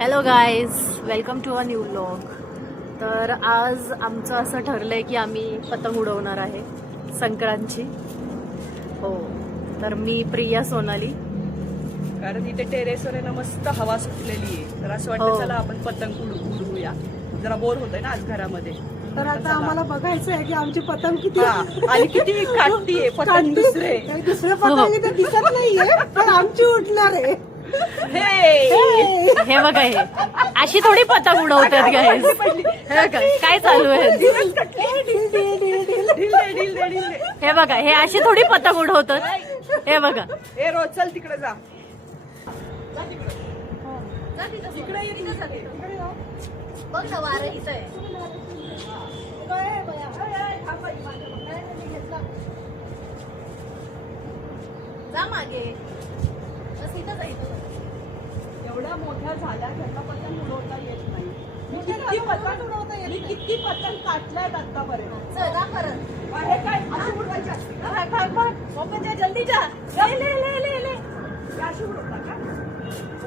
Hello guys, welcome to a new vlog. तर आज आमचं असं ठरलंय की आम्ही पतंग उडवणार आहे संक्रांतची. हो, तर मी प्रिया सोनाली. कारण इथे टेरेसवर आहे ना मस्त हवा सुटलेली आहे, तर असं वाटतं हो. चला आपण पतंग उडवूया. जरा बोर होतंय ना आज घरामध्ये. तर आता आम्हाला बघायचं आहे की आमची पतंग किती हा, आणि किती काटतीये पतंग काढते. दुसरे. काही दुसरे पतंग इथे दिसत नाहीये, पण आमची उठणार आहे. हे हे बघा, हे अशी थोडी पतंग उडवतात गाईज. हे बघा काय चालू आहे. ढील दे. हे बघा, हे अशी थोडी पतंग उडवतात. हे बघा, ए रोज चल तिकडे जा. बघ ना वारं इथं आहे. जा मागे, बस इथं जा, इथं जा. एवढ्या मोठ्या झाल्या त्यांना पतंग उडवता येत नाही. मी किती पतंग काढल्यात आतापर्यंत. चल, जा परत. हे काय अशी उडवायची असते का? ओपन जा, जल्दी जा. ले. हे अशी उडवतात का?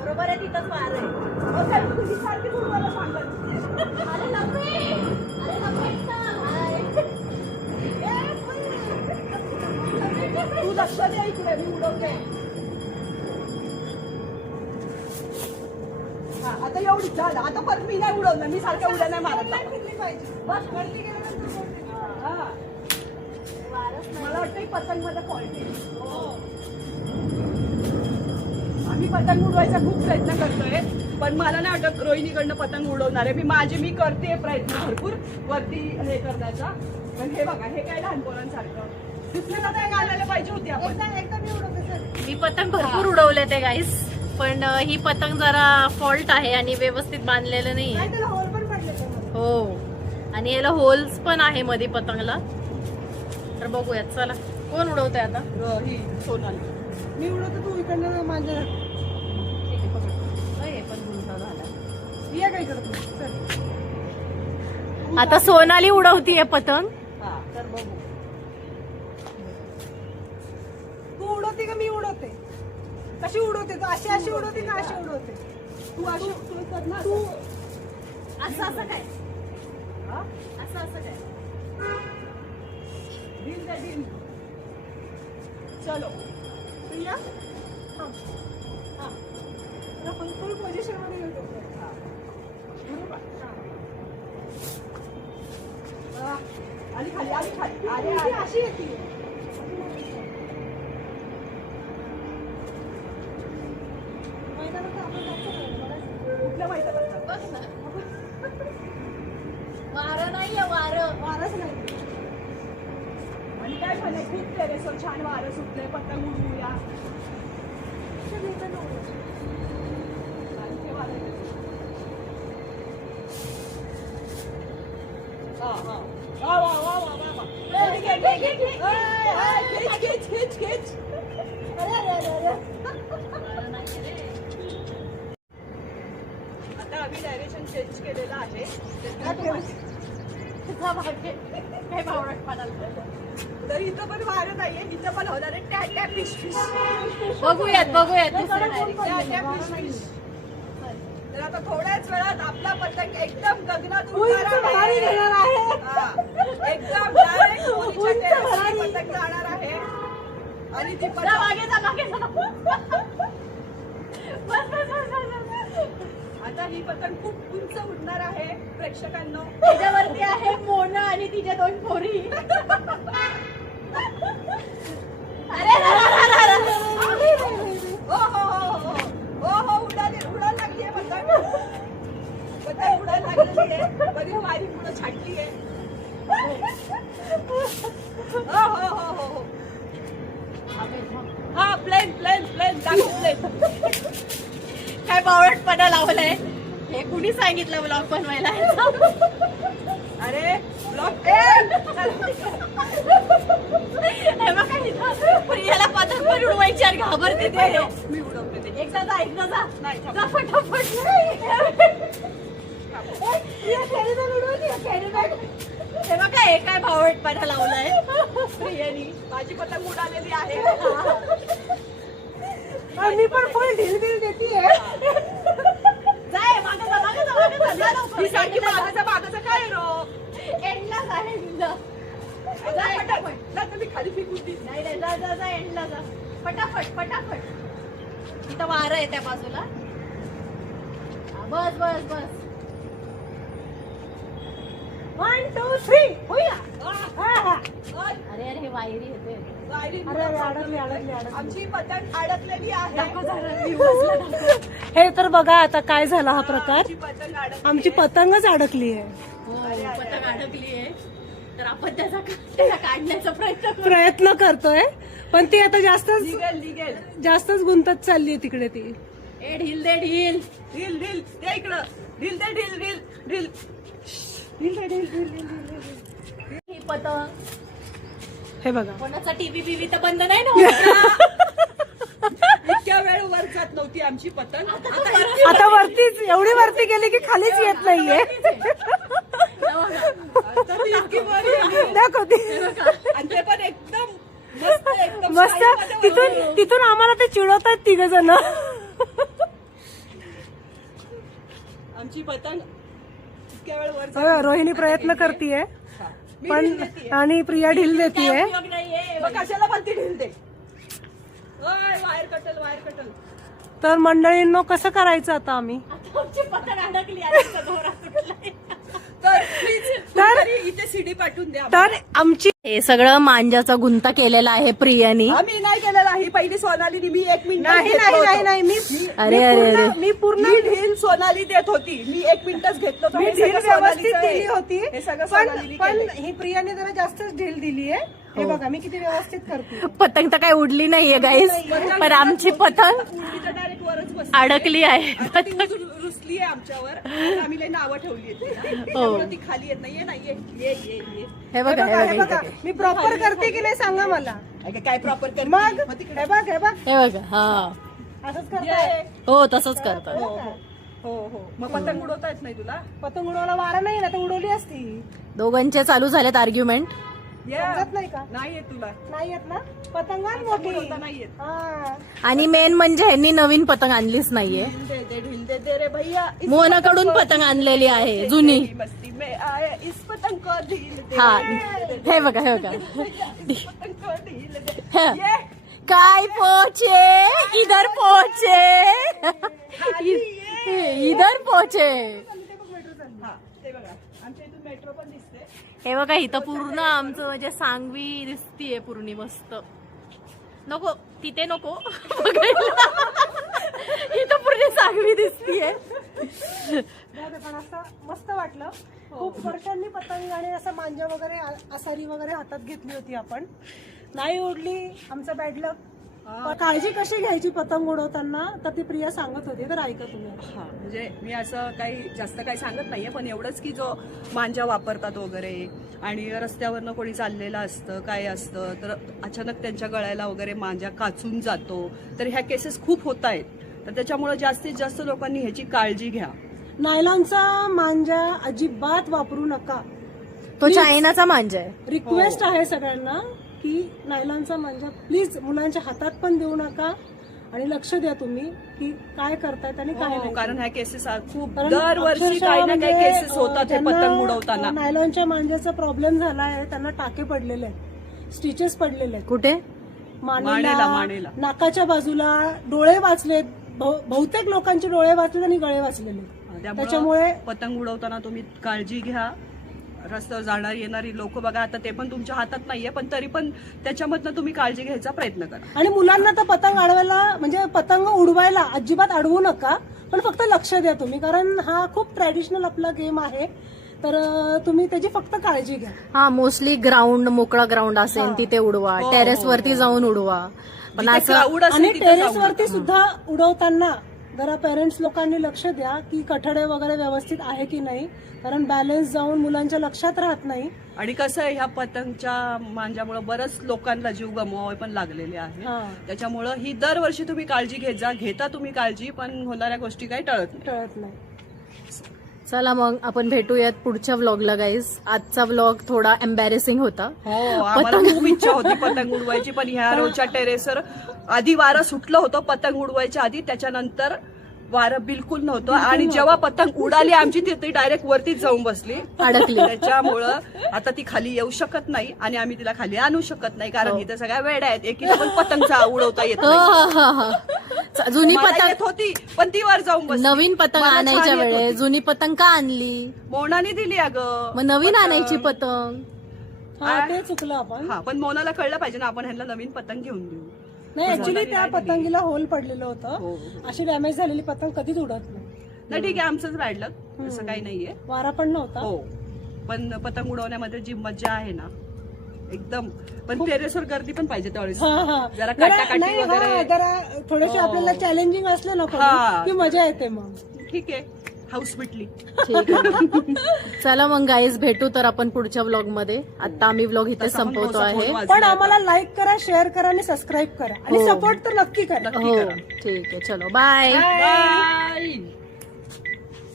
बरोबर आहे, तिथंच वार आहे. मग काय तुम्ही सारखीच उडवायला सांगत. अरे नको तू लक्ष दे इकडे, मी उडवते. हा, आता एवढीच झालं. आता परत मी नाही उडवणार, मी सारख्या उड्या नाही मारत. बस वरती गेल्यानंतर हा. मला वाटतं ही पतंग मध्ये फॉल्ट आहे. आम्ही पतंग उडवायचा खूप प्रयत्न करतोय, पण मला नाही वाटत रोहिणीकडनं पतंग उडवणार आहे. मी करते प्रयत्न भरपूर वरती हे करण्याचा. पण हे बघा, हे काय लहान पोरांसारखं. दुसऱ्या पतंग घालायला पाहिजे होती आपण. एकदा मी उडवते सर. मी पतंग भरपूर उडवले ते गाईस, पण ही पतंग जरा फॉल्ट आहे आणि व्यवस्थित बांधलेलं नाही नाही आहे. त्याला होल पण पडले त्यामध्ये. हो, आणि याला होल्स पण आहे मध्ये पतंगला. तर बघूयात, चला कोण उडवतंय आता. ही सोनाली. मी उडवते, तू इकडनं माझ्या हे पण गुंता झाला. ये काय करतो चल. आता सोनाली उडवतीये पतंग. हा, तर बघू. तू उडवते का मी उडवते? कशी उडवते तू? अशी उडवते का अशी उडवते? तू अशी तू कर ना. तू असं काय, हा? असं काय. ढील दे, ढील. चलो प्रिया थांब. हा. आपण फुल पोझिशन मध्ये घेतो. हा. बरोबर. हा. आली खाली, आली खाली. अरे ती अशी येते. मैदानात आपण जायचं नाही, बघायचं. कुठल्या माहिती बघ ना, वारं नाहीये, वारं. वारच नाही. आणि काय म्हणे, खूप टेरेसवर छान वारं सुटलंय, पतंग उडवूया. चल, इथं नको. आणखी वारं येतंय. हा, हा. वा, वा, वा, वा, वा, वा. ए, घे, घे, घे, घे. ए, खीच. वारं नाहीये रे. आता आम्ही डायरेक्शन चेंज केलेलं आहे. जा मागे. काय बावळटपणा झाला. तर इथं पण वारं नाहीये, इथं पण होणार आहे टॅ टॅ फिश फिश. बघूयात दुसरं त्याला direct. कोण टॅ टॅ वारं फिश नाही. फिश. तर आता थोड्याच वेळात आपला पतंग एकदम गगनात उंच उडणार भरारी आहे. घेणार आहे. हा. एकदम डायरेक्ट खोलीच्या उंच टेरेसवर भरारी. पतंग जाणार आहे. आणि ती जा पतंग मागे जा. बस. आता ही पतंग खूप उंच उडणार आहे प्रेक्षकांना. त्याच्यावरती आहे मोना आणि तिच्या 2 पोरी. अरे हो उडायला लागली आहे पतंग उडायला लागलेली आहे. बरी वारी पुढे छाटली आहे. हो. हा, प्लेन काय बावळटपणा लावलाय. हे कुणी सांगितलं ब्लॉग बनवायला. अरे ब्लॉक हे बघा इथं प्रियाला पतंग पण उडवायची आणि घाबरते ते. मी उडवते ते. एकदा जा. नाही, थांब. जा फटाफट. हे बघा, हे काय बावळटपणा लावलाय प्रियानी. माझी पतंग उडालेली आहे. मी पण फुल ढील देते. जाय ही सारखी मागाचं काय रो एंडलाच आहे तुझं. मी खाली फेकून देईन. नाही नाही, जा जा जा एंडला जा. फटाफट फटाफट. तिथं वारं आहे त्या बाजूला. हा, बस बस बस. 1 2 3 होया. अरे अरे हे वायरी येते. अरे अरे अडकली. आमची पतंग अडकलेली आहे. दाखव जरा, व्ह्यूअर्सला दाखव. हे तर बघा आता काय झाला हा प्रकार. आमची पतंग अडकली. आमची पतंगच अडकली आहे. हो, पतंग अडकली आहे. तर आपण त्याला काढण्याचा प्रयत्न करतोय पण ती आता निघेल जास्तच गुंतत चालली आहे तिकडे ती. ए ढील दे ढील. ढील दे इकडं. ढील दे. ही पतंग हे बघा कोणाचा टीव्ही तर बंद नाही ना होत. इतक्या वेळ वर जात नव्हती आमची पतंग. आता वरतीच एवढी वरती गेली की खालीच येत नाहीये. आता ती इतकी वर गेली. दाखव ती. आणि ते पण एकदम एकदम मस्त स्टाईलमध्ये वर गेली. तिथून आम्हाला ते चिडवतात तिघ जण. आमची पतंग इतक्या वेळ वर जात रोहिणी प्रयत्न करतीये मी पण ढील देतेय. आणि प्रिया ढील देतीये. उपयोग नाहीये. मग कशाला पण ती ढील दे. वायर कटल. तर मंडळींनो कसं करायचं आता आम्ही. आता आमची पतंग अडकली आणि तिचा दोरा सुटलाय. तर प्लीज इथे सीडी पाठवून द्या. तर आमची हे सगळं मांजाचा गुंता केलेला आहे प्रियानी. आम्ही नाही केलेला. ही पहिली सोनालीनी मी 1 मिनिट नाही मी पूर्ण ही ढील सोनाली देत होती. मी 1 मिनिटच घेतलं होतं. मी हे ढील सगळं व्यवस्थित सोनालीचं आहे. दिली होती हे सगळं पण सोनालीने पण केलंय. ही प्रियाने जरा जास्तच ढील दिली आहे. हे बघा मी किती व्यवस्थित करते. पतंग तर काही उडली नाहीये गाईस, पण आमची पतंग उडली तर डायरेक्ट वरच बसली. अडकली आहे. आता ती रुसली आहे आमच्यावर. आता आम्ही लई नावं ठेवली आहेत. त्यामुळे ती खाली येत नाहीये. ये हे बघा हे हे बघा बघा इथे. मी प्रॉपर करते की नाही सांगा मला. काय प्रॉपर कर. मग हे बघ हे बघा हा असंच करताय. हो तसंच करतात. हो मग पतंग उडवता येत नाही तुला. पतंग उडवायला वारा नाही ना तर उडवली असती. दोघांचे चालू झालेत आर्ग्युमेंट. समजत नाही का. नाही येत तुला. नाही येत ना पतंग मोठी. उडवता नाही येत. हा आणि मेन म्हणजे ह्यांनी नवीन पतंग आणलीच नाहीये. ढील दे रे भैया. मोनाकडून पतंग आणलेली आहे जुनी. मस्ती में आए इस पतंग को ढील दे. हा हे बघा हे बघा. इस पतंग को ढील दे. हे. ये काय पोचे इधर पोचे इधर पोचे. हा ते बघा आमच्या इथून मेट्रो पण दिसते. हे बघा इथं पूर्ण आमचं म्हणजे सांगवी दिसतीये पूर्ण मस्त. नको तिथे नको बघायला. इथं पूर्ण सांगवी दिसतीये. पण असं मस्त वाटलं. खूप वर्षांनी पतंग आणि असं मांजा वगैरे आसारी वगैरे हातात घेतली होती आपण. नाही उडली आमचं बॅड लक. काळजी कशी घ्यायची पतंग उडवताना तर ती प्रिया सांगत होती तर ऐका तुम्ही. हा म्हणजे मी असं काही जास्त काही सांगत नाहीये पण एवढंच की जो मांजा वापरतात वगैरे आणि रस्त्यावरनं कोणी चाललेलं असतं काय असतं तर अचानक त्यांच्या गळ्याला वगैरे मांजा काचून जातो तर ह्या केसेस खूप होत आहेत. तर त्याच्यामुळे जास्तीत जास्त लोकांनी ह्याची काळजी घ्या. नायलॉनचा मांजा अजिबात वापरू नका. तो चायनाचा मांजा आहे. रिक्वेस्ट आहे सगळ्यांना की नायलॉनचा मांजा प्लीज मुलांच्या हातात पण देऊ नका आणि लक्ष द्या तुम्ही की काय करतायत आणि काय नाही. कारण ह्या केसेस खूप कारण दरवर्षी अक्षरशः काही ना काही म्हणजे, केसेस होतात हे ज्यांना, पतंग उडवताना. नायलॉनच्या मांजाचा प्रॉब्लेम झाला आहे त्यांना टाके पडलेले आहेत. स्टिचेस पडलेले आहेत कुठे मानेला. नाकाच्या बाजूला डोळे वाचलेत. बहुतेक लोकांचे डोळे वाचलेत आणि गळे वाचलेले. त्याच्यामुळे पतंग उडवताना तुम्ही काळजी घ्या. रस्त्यावर जाणारी येणारी लोक बघा आता ते पण तुमच्या हातात नाहीये पण तरी पण त्याच्यामधनं तुम्ही काळजी घ्यायचा प्रयत्न करा. आणि मुलांना तर पतंग अडवायला म्हणजे पतंग उडवायला अजिबात अडवू नका पण फक्त लक्ष द्या तुम्ही कारण हा खूप ट्रॅडिशनल आपला गेम आहे. तर तुम्ही त्याची फक्त काळजी घ्या. हा मोस्टली ग्राउंड मोकळा ग्राउंड असेल तिथे उडवा. हो, टेरेस वरती जाऊन उडवा. पण जिथे असं crowd असेल आणि तिथे जाऊ टेरेस वरती नका. सुद्धा उडवताना जरा पेरेंट्स लोकांनी लक्ष द्या की कठडे वगैरे व्यवस्थित आहे की नाही कारण बॅलन्स जाऊन मुलांच्या लक्षात राहत नाही. आणि कसं आहे ह्या पतंगच्या मांजामुळे बरंच लोकांना जीव गमवावे पण लागलेले आहे. हा. त्याच्यामुळं ही दरवर्षी तुम्ही काळजी घेता तुम्ही काळजी पण होणाऱ्या गोष्टी काही टळत नाही. चला मग आपण भेटूयात पुढच्या व्लॉगला गाईज. आजचा व्लॉग थोडा एम्बॅरेसिंग होता. हो आम्हाला खूप इच्छा होती पतंग उडवायची पण ह्या रोजच्या टेरेसवर आधी वारं सुटलं होतं पतंग उडवायच्या आधी त्याच्यानंतर वारं बिलकुल नव्हतं आणि जेव्हा पतंग उडाली आमची ती डायरेक्ट वरतीच जाऊन बसली. अडकली. त्याच्यामुळं आता ती खाली येऊ शकत नाही आणि आम्ही तिला खाली आणू शकत नाही कारण इथं सगळ्या वेड्या आहेत. एकीला पण पतंग उडवता येत हो, नाही. हो, हो, हो. जुनी मला पतंग येत होती पण ती वर जाऊन बसली. नवीन पतंग मला छान आणायच्या येत वेळेस होती. जुनी पतंग का आणली? मोनाने दिली अगं. मग नवीन पतंग. आणायची पतंग. हा ते चुकलं आपण. हा पण मोनाला कळलं पाहिजे ना आपण ह्यांना नवीन पतंग घेऊन देऊ. नाही ऍक्च्युली त्या नाही दिली. पतंगीला होल पडलेलं हो, होतं. हो. अशी डॅमेज झालेली पतंग कधीच उडत नाही. नाही ठीक आहे आमचंच राहिलं असं काही नाहीये. वारा पण नव्हता. हो पण पतंग उडवण्यामध्ये जी मजा आहे ना एकदम. पण टेरेसवर गर्दी पण पाहिजे त्यावेळेस. हा, हा. जरा काटाकाटी नाही, हा, वगैरे. जरा थोडेसे हो. आपल्याला चॅलेंजिंग असलं ना हा. कोणी, की मजा येते मग. ठीक आहे हाऊस भेटली. ठीक आहे. चला मग गाईज भेटू तर आपण पुढच्या व्लॉग मध्ये. आता आम्ही व्लॉग इथे तसा पण संपवतो पावसाचा आहे. फोन वाजला पण आता. आम्हाला लाईक करा, शेअर करा आणि सबस्क्राईब करा आणि हो. सपोर्ट तर नक्की करा. हो ठीक आहे चलो बाय. बाय.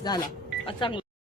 झाला चांगलं.